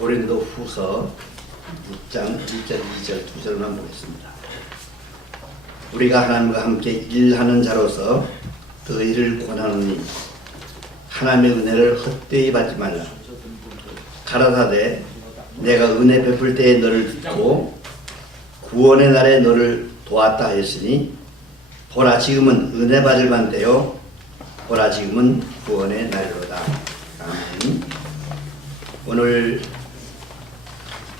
고린도 후서 6장 1절, 2절, 2절만 보겠습니다. 우리가 하나님과 함께 일하는 자로서 너희를 권하노니 하나님의 은혜를 헛되이 받지 말라. 가라사대 내가 은혜 베풀 때에 너를 듣고 구원의 날에 너를 도왔다 하였으니 보라 지금은 은혜 받을 만때요 보라 지금은 구원의 날로다. 아멘. 오늘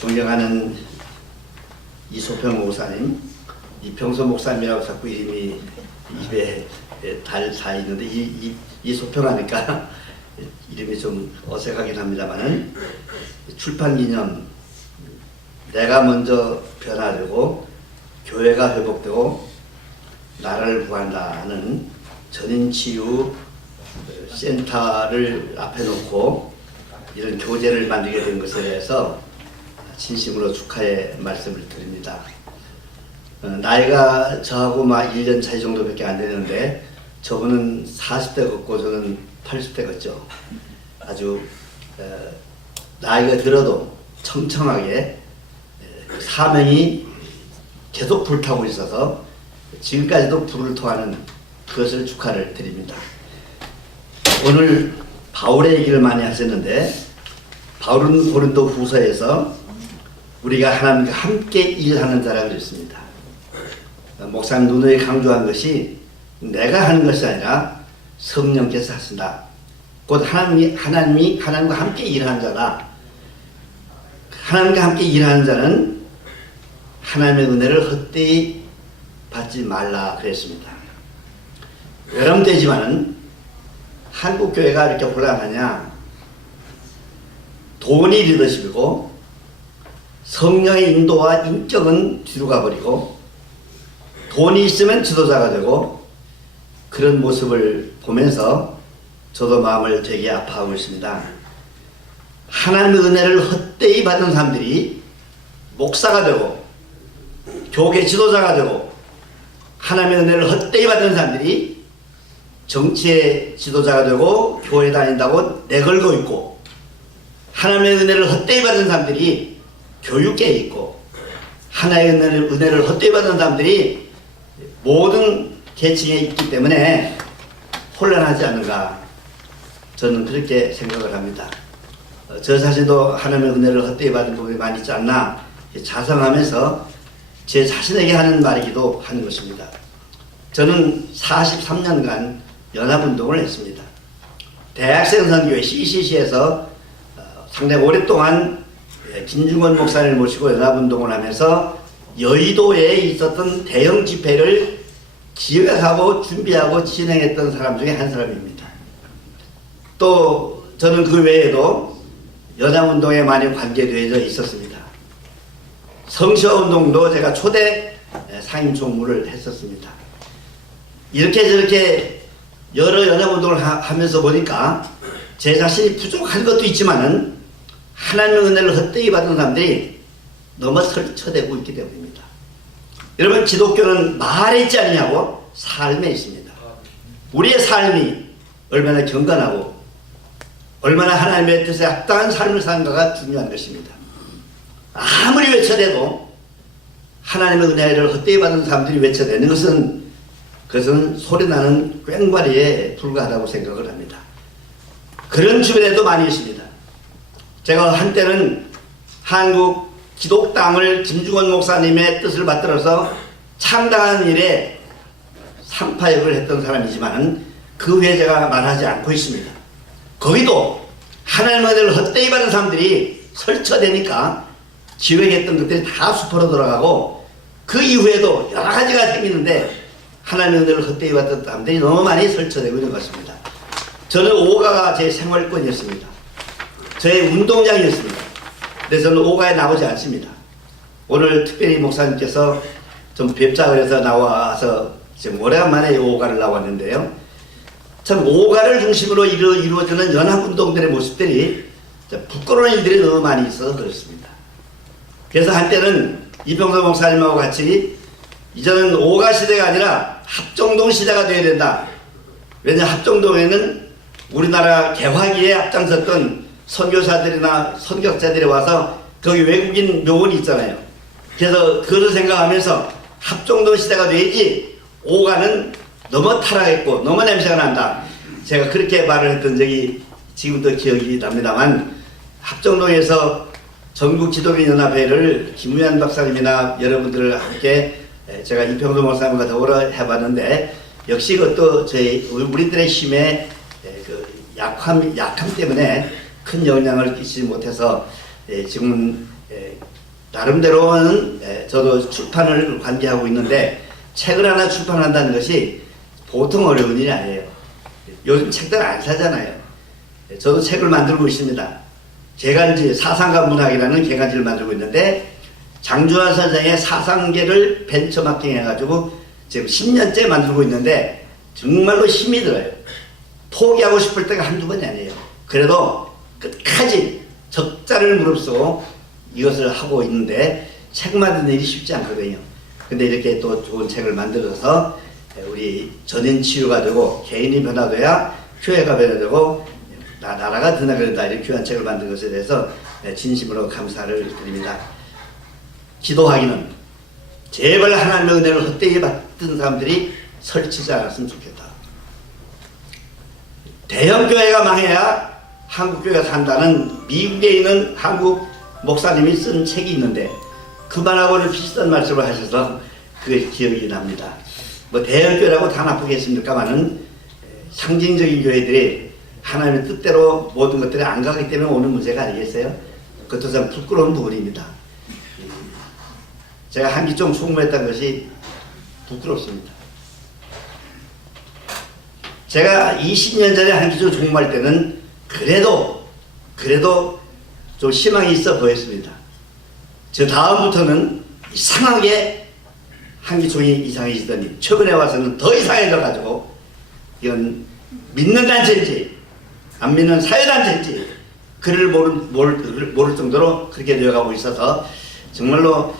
존경하는 이소평 목사님, 이평소 목사님이라고 자꾸 이름이 입에 달 사 있는데 이소평 하니까 이름이 좀 어색하긴 합니다만은 출판 기념 내가 먼저 변화되고 교회가 회복되고 나라를 구한다는 전인치유 센터를 앞에 놓고 이런 교재를 만들게 된 것에 대해서 진심으로 축하의 말씀을 드립니다. 나이가 저하고 막 1년 차이 정도밖에 안 되는데 저분은 40대 걷고 저는 80대 걷죠. 아주 나이가 들어도 청청하게 사명이 계속 불타고 있어서 지금까지도 불을 토하는 그것을 축하를 드립니다. 오늘 바울의 얘기를 많이 하셨는데 바울은 고린도 후서에서 우리가 하나님과 함께 일하는 자라고 그랬습니다. 목사님 누누이 강조한 것이 내가 하는 것이 아니라 성령께서 하신다. 곧 하나님이 하나님과 함께 일하는 자다. 하나님과 함께 일하는 자는 하나님의 은혜를 헛되이 받지 말라 그랬습니다. 외람되지만은 한국 교회가 이렇게 혼란하냐? 돈이 리더십이고 성령의 인도와 인격은 뒤로 가버리고 돈이 있으면 지도자가 되고 그런 모습을 보면서 저도 마음을 되게 아파하고 있습니다. 하나님의 은혜를 헛되이 받은 사람들이 목사가 되고 교계 지도자가 되고 하나님의 은혜를 헛되이 받은 사람들이 정치의 지도자가 되고 교회 다닌다고 내걸고 있고 하나님의 은혜를 헛되이 받은 사람들이 교육계에 있고 하나님의 은혜를 헛되이 받은 사람들이 모든 계층에 있기 때문에 혼란하지 않는가 저는 그렇게 생각을 합니다. 저 자신도 하나님의 은혜를 헛되이 받은 부분이 많이 있지 않나 자성하면서 제 자신에게 하는 말이기도 한 것입니다. 저는 43년간 연합운동을 했습니다. 대학생 선교회 CCC에서 상당히 오랫동안 김중원 목사님을 모시고 연합운동을 하면서 여의도에 있었던 대형 집회를 기획하고 준비하고 진행했던 사람 중에 한 사람입니다. 또 저는 그 외에도 연합운동에 많이 관계되어 있었습니다. 성시화운동도 제가 초대 상임 총무를 했었습니다. 이렇게 저렇게 여러 연합운동을 하면서 보니까 제 자신이 부족한 것도 있지만은 하나님의 은혜를 헛되이 받은 사람들이 너무 설쳐되고 있기 때문입니다. 여러분 기독교는 말에 있지 않느냐고 삶에 있습니다. 우리의 삶이 얼마나 경건하고 얼마나 하나님의 뜻에 합당한 삶을 사는가가 중요한 것입니다. 아무리 외쳐대도 하나님의 은혜를 헛되이 받은 사람들이 외쳐대는 그것은 소리나는 꽹과리에 불과하다고 생각을 합니다. 그런 주변에도 많이 있습니다. 제가 한때는 한국 기독당을 김중원 목사님의 뜻을 받들어서 창당하는 일에 상파역을 했던 사람이지만 그 후에 제가 말하지 않고 있습니다. 거기도 하나님의 은혜를 헛되이 받은 사람들이 설쳐대니까 기획했던 것들이 다 수포로 돌아가고 그 이후에도 여러 가지가 생기는데 하나님의 은혜를 헛되이 받은 사람들이 너무 많이 설쳐되고 있는 것 같습니다. 저는 오가가 제 생활권이었습니다. 저의 운동장이었습니다. 그래서 저는 오가에 나오지 않습니다. 오늘 특별히 목사님께서 좀 뵙자 그래서 나와서 지금 오래간만에 오가를 나왔는데요. 참 오가를 중심으로 이루어지는 연합운동들의 모습들이 부끄러운 일들이 너무 많이 있어서 그렇습니다. 그래서 한때는 이병서 목사님하고 같이 이제는 오가 시대가 아니라 합정동 시대가 되어야 된다. 왜냐하면 합정동에는 우리나라 개화기에 앞장섰던 선교사들이나 선교사들이 와서 거기 외국인 묘원이 있잖아요. 그래서 그걸 생각하면서 합정동 시대가 돼야지 오가는 너무 타락했고 너무 냄새가 난다. 제가 그렇게 말을 했던 적이 지금도 기억이 납니다만, 합정동에서 전국기독교연합회를 김우현 박사님이나 여러분들을 함께 제가 이평도 목사님과 더불어 해봤는데, 역시 그것도 우리들의 힘의 그 약함 때문에 큰 영향을 끼치지 못해서 지금 나름대로는 저도 출판을 관계하고 있는데, 책을 하나 출판한다는 것이 보통 어려운 일이 아니에요. 요즘 책들 안 사잖아요. 저도 책을 만들고 있습니다. 개간지, 사상과 문학이라는 개간지를 만들고 있는데, 장주환 선생의 사상계를 벤처마킹 해가지고 지금 10년째 만들고 있는데 정말로 힘이 들어요. 포기하고 싶을 때가 한두 번이 아니에요. 그래도 끝까지 적자를 무릅쓰고 이것을 하고 있는데, 책 만드는 일이 쉽지 않거든요. 근데 이렇게 또 좋은 책을 만들어서 우리 전인 치유가 되고 개인이 변화돼야 교회가 변화되고 나라가 드나간다, 이런 귀한 책을 만든 것에 대해서 진심으로 감사를 드립니다. 기도하기는 제발 하나님의 은혜를 헛되이 받던 사람들이 설치지 않았으면 좋겠다. 대형교회가 망해야 한국교회가 산다는 미국에 있는 한국 목사님이 쓴 책이 있는데, 그만하고는 비슷한 말씀을 하셔서 그게 기억이 납니다. 뭐 대형교회라고 다 나쁘겠습니까마는 상징적인 교회들이 하나님의 뜻대로 모든 것들이 안 가기 때문에 오는 문제가 아니겠어요? 그것도 참 부끄러운 부분입니다. 제가 한기총 총무했던 것이 부끄럽습니다. 제가 20년 전에 한기총 총무할 때는 그래도 좀 희망이 있어 보였습니다. 저 다음부터는 이상하게 한기총이 이상해지더니 최근에 와서는 더 이상해져가지고, 이건 믿는 단체인지 안 믿는 사회단체인지 그를 모를 정도로 그렇게 되어가고 있어서, 정말로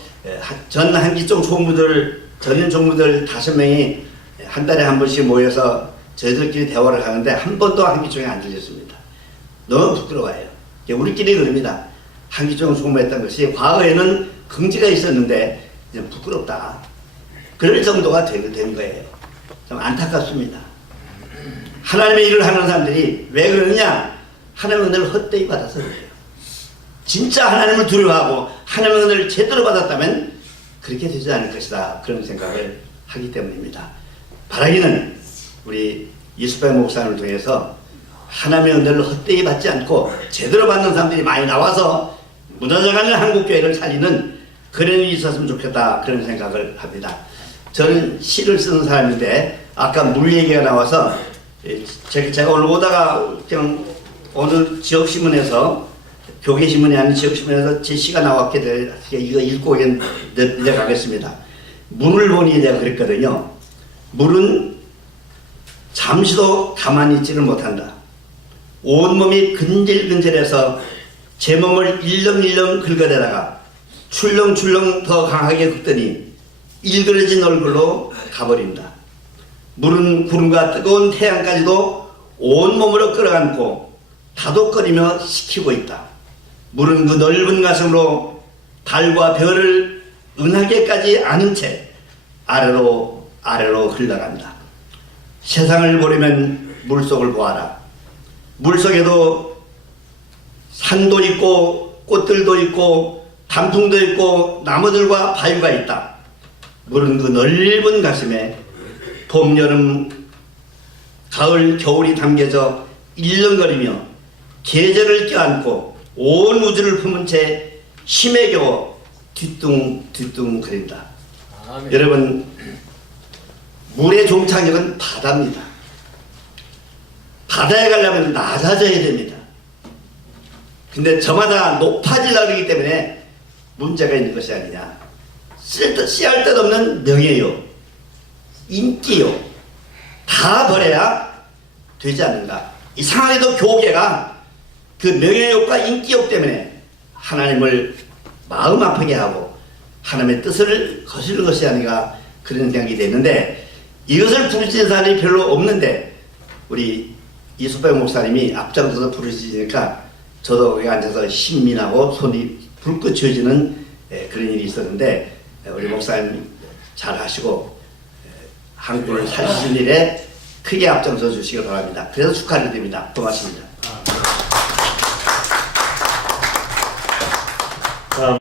전 한기총 총무들, 전임 총무들 5명이 한 달에 한 번씩 모여서 저희들끼리 대화를 하는데 한 번도 한기총이 안 들렸습니다. 너무 부끄러워요. 우리끼리 그럽니다. 한기총 총무했던 것이 과거에는 긍지가 있었는데 그냥 부끄럽다, 그럴 정도가 된 거예요. 좀 안타깝습니다. 하나님의 일을 하는 사람들이 왜 그러느냐? 하나님의 은혜를 헛되이 받아서 그래요. 진짜 하나님을 두려워하고 하나님의 은혜를 제대로 받았다면 그렇게 되지 않을 것이다, 그런 생각을 하기 때문입니다. 바라기는 우리 이수배 목사님을 통해서 하나님의 은혜를 헛되이 받지 않고 제대로 받는 사람들이 많이 나와서 무너져가는 한국교회를 살리는 그런 일이 있었으면 좋겠다, 그런 생각을 합니다. 저는 시를 쓰는 사람인데, 아까 물 얘기가 나와서 제가 오늘 오다가 그냥 어느 지역신문에서, 교계신문이 아닌 지역신문에서 제 시가 나왔게 돼, 이거 읽고 내려가겠습니다. 물을 보니 내가 그랬거든요. 물은 잠시도 가만히 있지를 못한다. 온몸이 근질근질해서 제 몸을 일렁일렁 긁어대다가 출렁출렁 더 강하게 긁더니 일그러진 얼굴로 가버린다. 물은 구름과 뜨거운 태양까지도 온몸으로 끌어안고 다독거리며 식히고 있다. 물은 그 넓은 가슴으로 달과 별을 은하계까지 아는 채 아래로 흘러간다. 세상을 보려면 물속을 보아라. 물속에도 산도 있고 꽃들도 있고 단풍도 있고 나무들과 바위가 있다. 물은 그 넓은 가슴에 봄, 여름, 가을, 겨울이 담겨져 일렁거리며 계절을 껴안고 온 우주를 품은 채 힘에 겨워 뒤뚱뒤뚱 거린다. 아멘. 여러분, 물의 종착역은 바다입니다. 바다에 가려면 낮아져야 됩니다. 근데 저마다 높아지려고 하기 때문에 문제가 있는 것이 아니냐. 씨알 듯 없는 명예요, 인기요, 다 버려야 되지 않는가. 이상하게도 교계가 그 명예욕과 인기욕 때문에 하나님을 마음 아프게 하고 하나님의 뜻을 거스르는 것이 아닌가, 그런 생각이 됐는데, 이것을 부르짖는 사람이 별로 없는데 우리 이수배 목사님이 앞장서서 부르짖으니까 저도 거기 앉아서 힘이 나고 손이 불꽃 쥐어지는 그런 일이 있었는데 우리 목사님 잘 하시고 한국을 살리는 일에 크게 앞장서 주시기 바랍니다. 그래서 축하드립니다. 고맙습니다.